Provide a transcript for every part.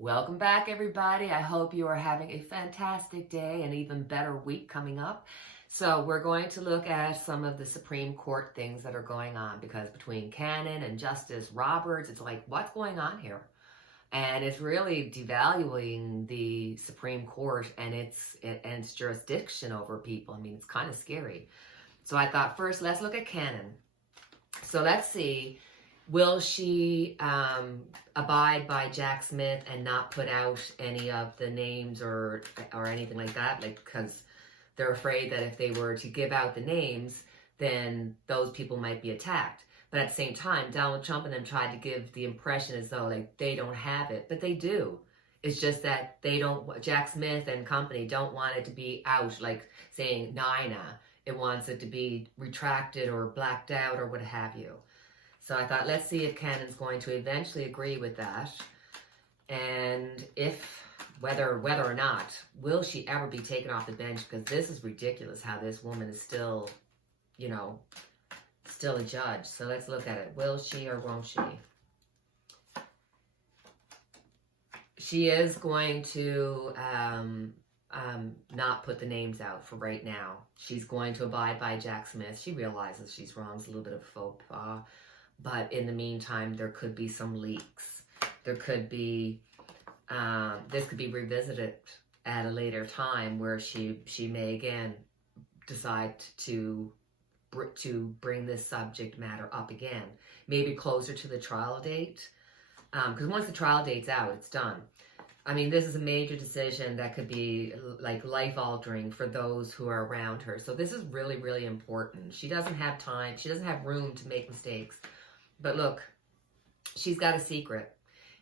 Welcome back, everybody. I hope you are having a fantastic day and even better week coming up. So we're going to look at some of the Supreme Court things that are going on, because between Cannon and Justice Roberts, it's like, what's going on here? And it's really devaluing the Supreme Court and its jurisdiction over people. I mean, it's kind of scary. So I thought, first, let's look at Cannon. So let's see. Will she abide by Jack Smith and not put out any of the names or anything like that? Like, because they're afraid that if they were to give out the names, then those people might be attacked. But at the same time, Donald Trump and them tried to give the impression as though like they don't have it, but they do. It's just that they don't. Jack Smith and company don't want it to be out, like saying Nina. It wants it to be retracted or blacked out or what have you. So I thought, let's see if Cannon's going to eventually agree with that. And if, whether or not, will she ever be taken off the bench? Because this is ridiculous how this woman is still, still a judge. So let's look at it. Will she or won't she? She is going to not put the names out for right now. She's going to abide by Jack Smith. She realizes she's wrong. It's a little bit of faux pas. But in the meantime, there could be some leaks. There could be, this could be revisited at a later time where she may again decide to bring this subject matter up again. Maybe closer to the trial date. Because once the trial date's out, it's done. I mean, this is a major decision that could be like life-altering for those who are around her. So this is really, really important. She doesn't have time. She doesn't have room to make mistakes. But look, she's got a secret,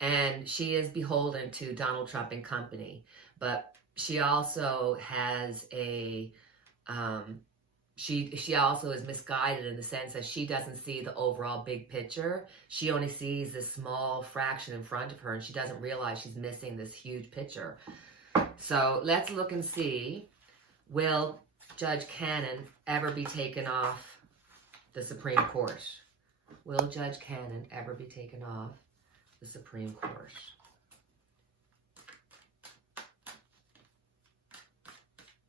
and she is beholden to Donald Trump and company. But she also has a, she also is misguided in the sense that she doesn't see the overall big picture. She only sees this small fraction in front of her, and she doesn't realize she's missing this huge picture. So let's look and see, will Judge Cannon ever be taken off the Supreme Court? Will Judge Cannon ever be taken off the Supreme Court?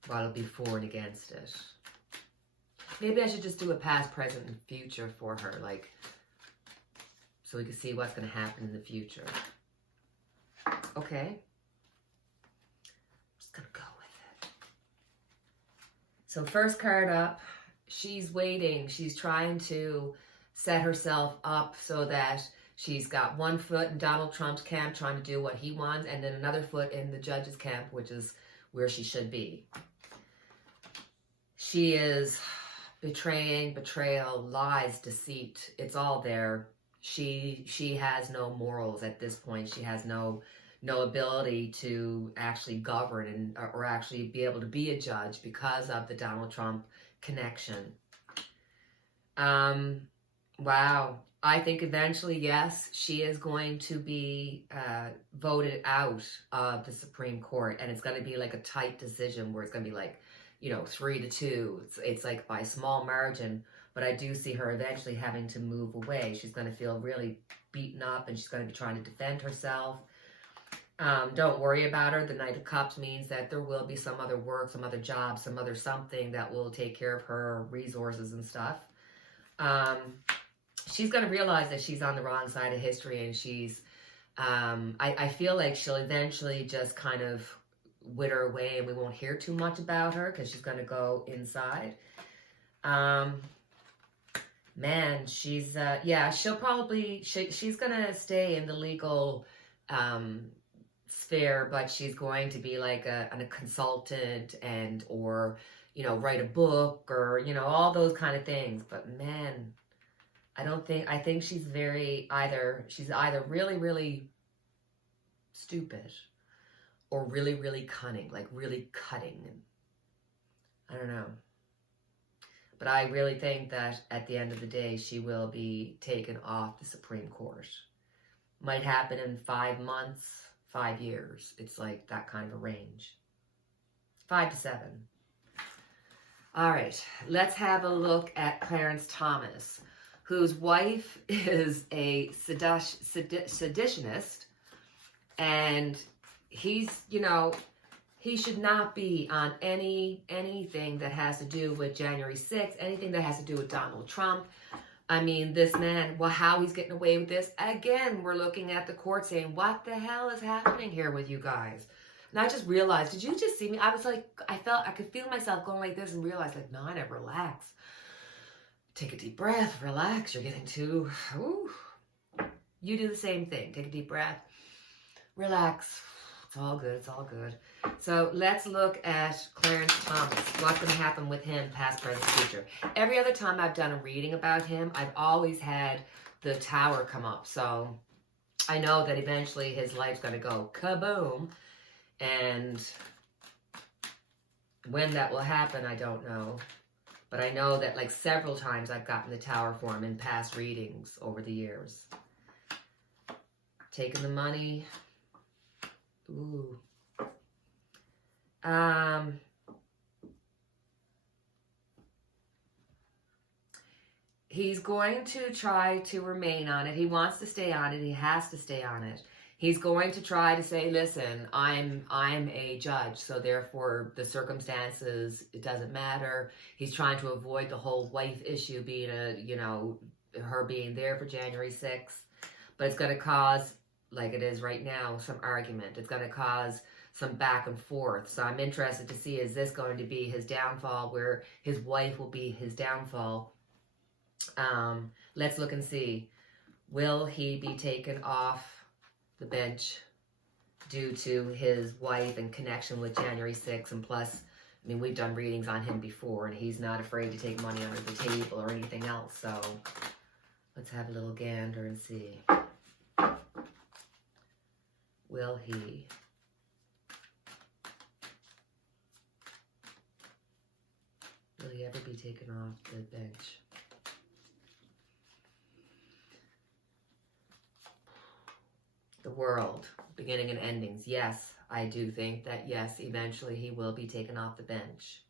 Well, it'll be for and against it. Maybe I should just do a past, present, and future for her, like, so we can see what's going to happen in the future. Okay. I'm just going to go with it. So first card up, she's waiting. She's trying to set herself up so that she's got one foot in Donald Trump's camp trying to do what he wants, and then another foot in the judge's camp, which is where she should be. She is betraying, betrayal, lies, deceit. It's all there. She has no morals at this point. She has no ability to actually govern or actually be able to be a judge because of the Donald Trump connection. Wow. I think eventually, yes, she is going to be voted out of the Supreme Court, and it's going to be like a tight decision where it's going to be like, 3-2. It's like by a small margin, but I do see her eventually having to move away. She's going to feel really beaten up, and she's going to be trying to defend herself. Don't worry about her. The Knight of Cups means that there will be some other work, some other job, some other something that will take care of her resources and stuff. She's going to realize that she's on the wrong side of history, and she's, I feel like she'll eventually just kind of wither away, and we won't hear too much about her because she's going to go inside. Man, she's, she'll probably, she's going to stay in the legal sphere, but she's going to be like a consultant or, write a book or, all those kind of things. But man, I think she's either really, really stupid or really, really cunning, like really cutting. I don't know. But I really think that at the end of the day, she will be taken off the Supreme Court. Might happen in 5 months, 5 years. It's like that kind of a range. 5 to 7. All right, let's have a look at Clarence Thomas, whose wife is a seditionist, And he's, you know, he should not be on anything that has to do with January 6th, anything that has to do with Donald Trump. I mean, this man, well, how he's getting away with this. Again, we're looking at the court saying, what the hell is happening here with you guys? And I just realized, did you just see me? I was like, I could feel myself going like this and realize, like, no, I never relax. Take a deep breath, relax. You're getting too, ooh. You do the same thing. Take a deep breath, relax. It's all good. It's all good. So let's look at Clarence Thomas. What's going to happen with him, past, present, future? Every other time I've done a reading about him, I've always had the Tower come up. So I know that eventually his life's going to go kaboom. And when that will happen, I don't know. But I know that like several times I've gotten the Tower for him in past readings over the years. Taking the money. Ooh. He's going to try to remain on it. He wants to stay on it. He has to stay on it. He's going to try to say, listen, I'm a judge, so therefore the circumstances, it doesn't matter. He's trying to avoid the whole wife issue being her being there for January 6th. But it's going to cause, like it is right now, some argument. It's going to cause some back and forth. So I'm interested to see, is this going to be his downfall, where his wife will be his downfall? Let's look and see. Will he be taken off the bench due to his wife and connection with January 6th? And plus, I mean, we've done readings on him before, and he's not afraid to take money under the table or anything else. So let's have a little gander and see. Will he? Will he ever be taken off the bench? The World, beginning and endings. Yes, I do think that, yes, eventually he will be taken off the bench.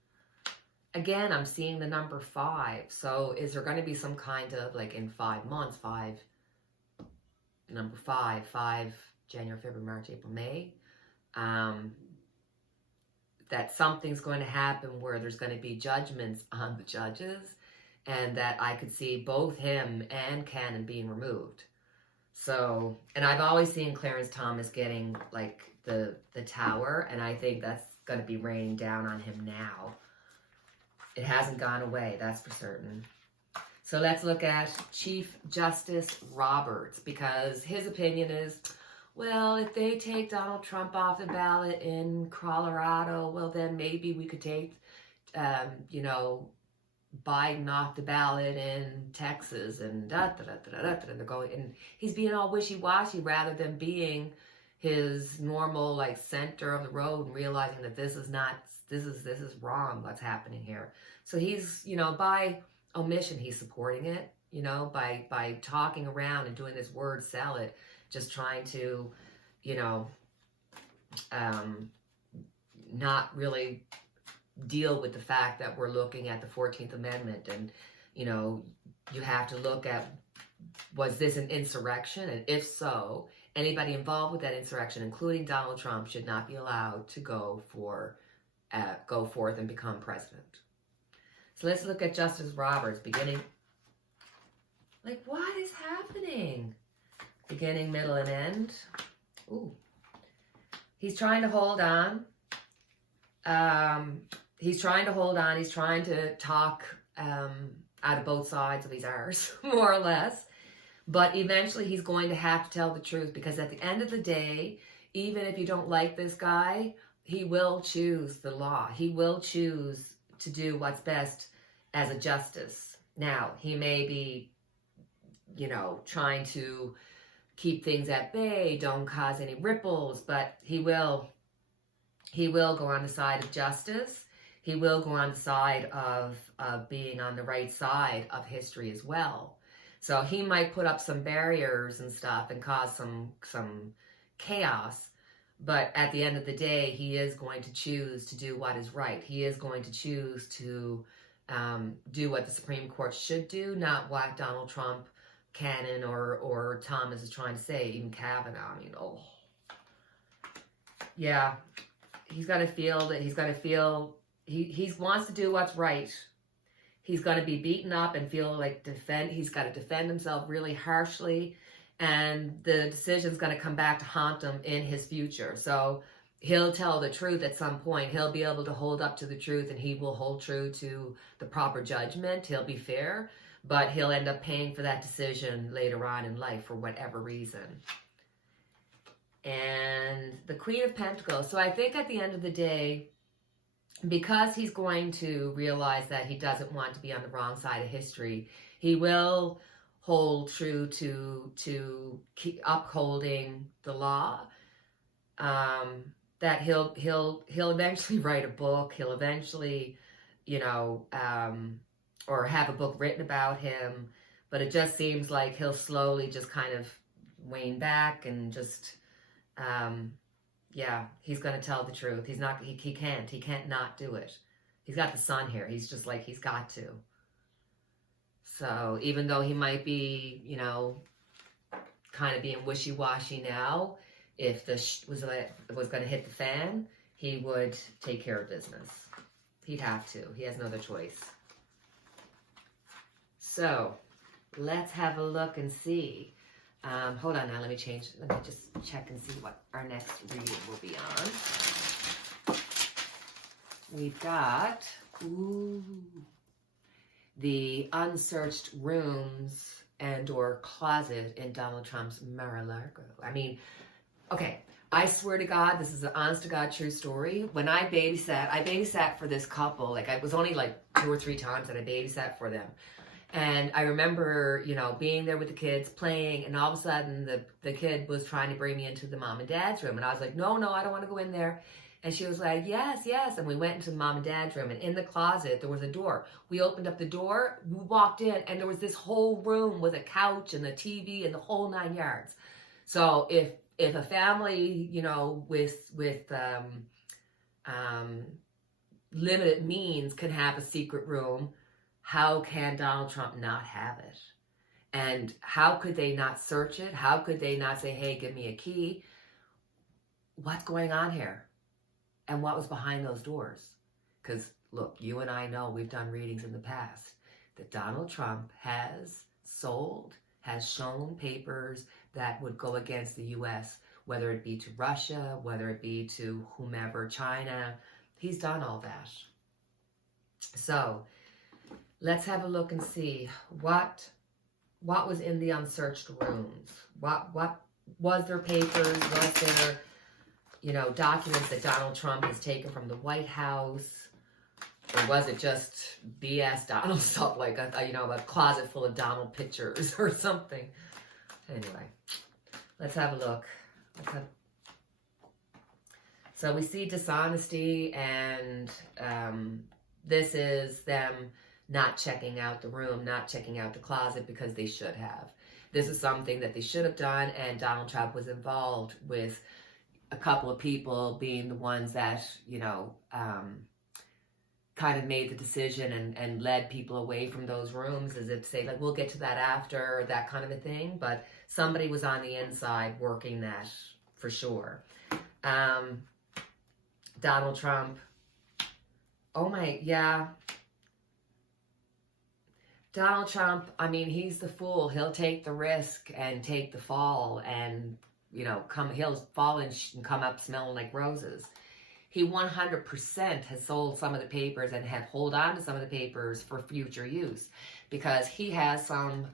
Again, I'm seeing the number 5. So is there going to be some kind of, like, in 5 months, number 5, January, February, March, April, May, that something's going to happen where there's going to be judgments on the judges, and that I could see both him and Cannon being removed. So, and I've always seen Clarence Thomas getting, like, the Tower, and I think that's going to be raining down on him now. It hasn't gone away, that's for certain. So let's look at Chief Justice Roberts, because his opinion is, well, if they take Donald Trump off the ballot in Colorado, well, then maybe we could take, Biden off the ballot in Texas, and and they're going, and he's being all wishy-washy rather than being his normal, like, center of the road and realizing that this is wrong, what's happening here. So he's, by omission, he's supporting it, by talking around and doing this word salad, just trying to, not really deal with the fact that we're looking at the 14th Amendment, and, you have to look at, was this an insurrection? And if so, anybody involved with that insurrection, including Donald Trump, should not be allowed to go forth and become president. So let's look at Justice Roberts, beginning, like, what is happening? Beginning, middle, and end. Ooh. He's trying to hold on. He's trying to talk out of both sides of his arse, more or less. But eventually he's going to have to tell the truth, because at the end of the day, even if you don't like this guy, he will choose the law. He will choose to do what's best as a justice. Now, he may be, trying to keep things at bay, don't cause any ripples, but he will go on the side of justice. He will go on the side of being on the right side of history as well. So he might put up some barriers and stuff and cause some chaos, but at the end of the day, he is going to choose to do what is right. He is going to choose to do what the Supreme Court should do, not what Donald Trump, Cannon, or Thomas is trying to say, even Kavanaugh. I mean, yeah, he's going to feel that he wants to do what's right. He's going to be beaten up and feel like he's got to defend himself really harshly. And the decision's going to come back to haunt him in his future. So he'll tell the truth at some point. He'll be able to hold up to the truth, and he will hold true to the proper judgment. He'll be fair, but he'll end up paying for that decision later on in life for whatever reason. And the Queen of Pentacles. So I think at the end of the day, because he's going to realize that he doesn't want to be on the wrong side of history, he will hold true to keep upholding the law. That he'll eventually write a book. He'll eventually, or have a book written about him. But it just seems like he'll slowly just kind of wane back and just, he's going to tell the truth. He can't not do it. He's got the sun here. He's just like, he's got to. So even though he might be, kind of being wishy-washy now, if this was going to hit the fan, he would take care of business. He'd have to. He has no other choice. So let's have a look and see. Hold on now. Let me just check and see what our next reading will be on. We've got, the unsearched rooms and or closet in Donald Trump's Mar-a-Lago. I mean, okay, I swear to God, this is an honest to God true story. When I babysat for this couple. Like, it was only like 2 or 3 times that I babysat for them. And I remember, being there with the kids playing, and all of a sudden the kid was trying to bring me into the mom and dad's room. And I was like, no, I don't want to go in there. And she was like, yes. And we went into the mom and dad's room, and in the closet, there was a door. We opened up the door, we walked in, and there was this whole room with a couch and a TV and the whole 9 yards. So if a family, with limited means can have a secret room, how can Donald Trump not have it? And how could they not search it? How could they not say, hey, give me a key? What's going on here? And what was behind those doors? Because, look, you and I know, we've done readings in the past, that Donald Trump has shown papers that would go against the U.S., whether it be to Russia, whether it be to whomever, China. He's done all that. So let's have a look and see what was in the unsearched rooms. What was there papers? Was there, documents that Donald Trump has taken from the White House? Or was it just BS Donald stuff, like a closet full of Donald pictures or something? Anyway, let's have a look. So we see dishonesty, and this is them not checking out the room, not checking out the closet, because they should have. This is something that they should have done, and Donald Trump was involved with a couple of people being the ones that, kind of made the decision and led people away from those rooms, as if to say, like, we'll get to that after, that kind of a thing. But somebody was on the inside working that for sure. Donald Trump. Donald Trump, I mean, he's the fool. He'll take the risk and take the fall, and, he'll fall and come up smelling like roses. He 100% has sold some of the papers and have hold on to some of the papers for future use, because he has some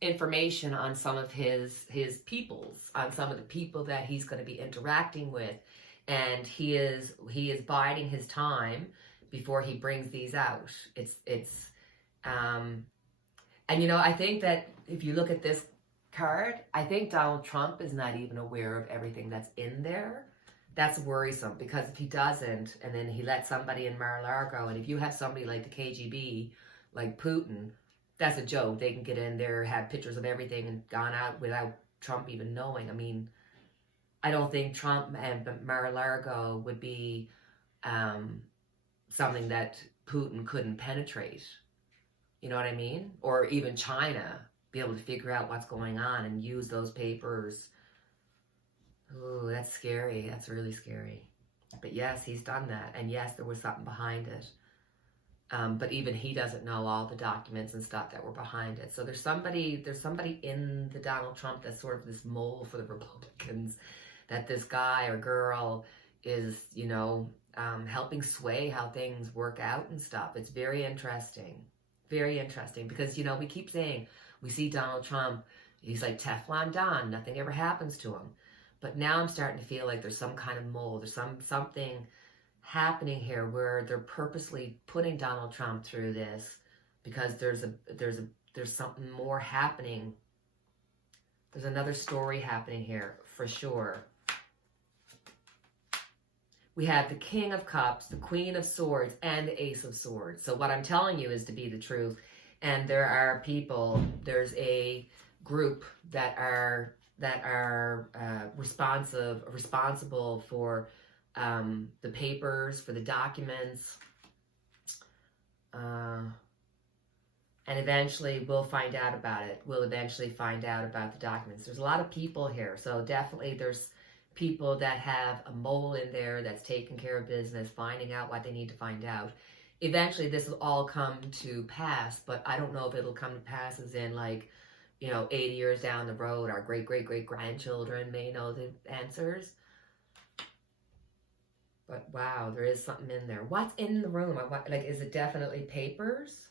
information on some of his peoples, on some of the people that he's going to be interacting with, and he is biding his time before he brings these out. And I think that if you look at this card, I think Donald Trump is not even aware of everything that's in there. That's worrisome, because if he doesn't, and then he lets somebody in Mar-a-Lago, and if you have somebody like the KGB, like Putin, that's a joke. They can get in there, have pictures of everything, and gone out without Trump even knowing. I mean, I don't think Trump and Mar-a-Lago would be something that Putin couldn't penetrate. You know what I mean? Or even China, be able to figure out what's going on and use those papers. Ooh, that's scary. That's really scary. But yes, he's done that. And yes, there was something behind it. But even he doesn't know all the documents and stuff that were behind it. So there's somebody in the Donald Trump that's sort of this mole for the Republicans, that this guy or girl is, you know, helping sway how things work out and stuff. It's very interesting. Very interesting, because, you know, we keep saying, we see Donald Trump, he's like Teflon Don, nothing ever happens to him. But now I'm starting to feel like there's some kind of mold, there's something happening here where they're purposely putting Donald Trump through this, because there's something more happening. There's another story happening here for sure. We have the King of Cups, the Queen of Swords, and the Ace of Swords. So what I'm telling you is to be the truth. And there are people, there's a group that are responsible for the papers, for the documents, and eventually we'll find out about it. We'll eventually find out about the documents. There's a lot of people here, so definitely there's people that have a mole in there that's taking care of business, finding out what they need to find out. Eventually this will all come to pass, but I don't know if it'll come to pass as in, like, you know, 80 years down the road, our great-great-great-grandchildren may know the answers. But wow, there is something in there. What's in the room? Like, is it definitely papers?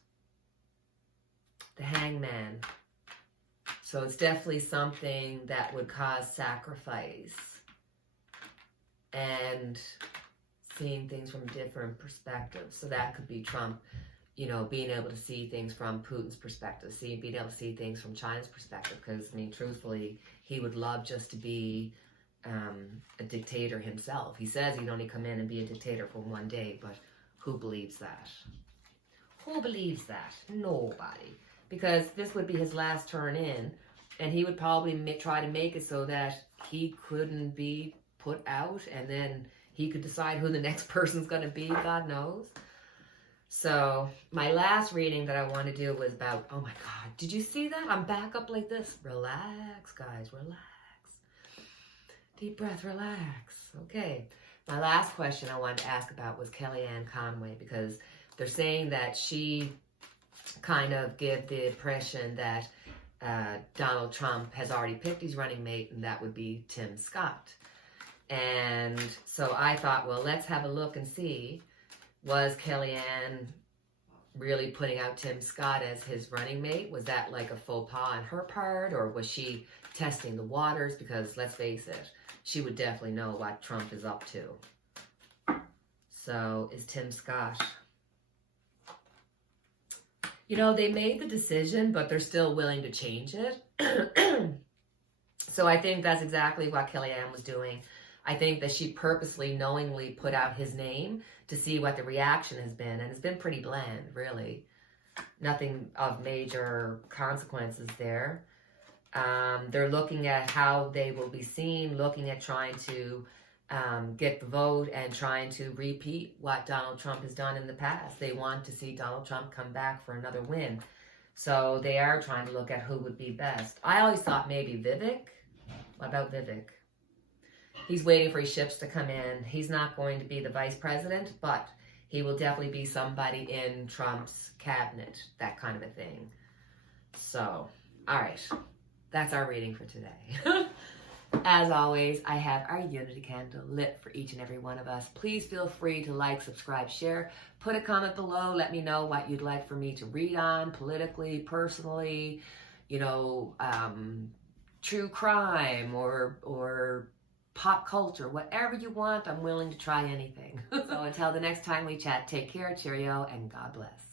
The Hangman. So it's definitely something that would cause sacrifice. And seeing things from different perspectives. So that could be Trump, you know, being able to see things from Putin's perspective, being able to see things from China's perspective. Because, I mean, truthfully, he would love just to be a dictator himself. He says he'd only come in and be a dictator for one day, but who believes that? Who believes that? Nobody. Because this would be his last turn in, and he would probably try to make it so that he couldn't be put out, and then he could decide who the next person's going to be, God knows. So my last reading that I want to do was about, oh my God, did you see that? I'm back up like this. Relax, guys, relax. Deep breath, relax. Okay. My last question I wanted to ask about was Kellyanne Conway, because they're saying that she kind of gave the impression that Donald Trump has already picked his running mate, and that would be Tim Scott. And so I thought, well, let's have a look and see, was Kellyanne really putting out Tim Scott as his running mate? Was that like a faux pas on her part, or was she testing the waters? Because let's face it, she would definitely know what Trump is up to. So is Tim Scott. You know, they made the decision, but they're still willing to change it. So I think that's exactly what Kellyanne was doing. I think that she purposely, knowingly put out his name to see what the reaction has been. And it's been pretty bland, really. Nothing of major consequences there. They're looking at how they will be seen, looking at trying to get the vote and trying to repeat what Donald Trump has done in the past. They want to see Donald Trump come back for another win. So they are trying to look at who would be best. I always thought maybe Vivek. What about Vivek? He's waiting for his ships to come in. He's not going to be the vice president, but he will definitely be somebody in Trump's cabinet, that kind of a thing. So, all right. That's our reading for today. As always, I have our unity candle lit for each and every one of us. Please feel free to like, subscribe, share. Put a comment below. Let me know what you'd like for me to read on, politically, personally, you know, true crime or pop culture, whatever you want. I'm willing to try anything. So until the next time we chat, take care, cheerio, and God bless.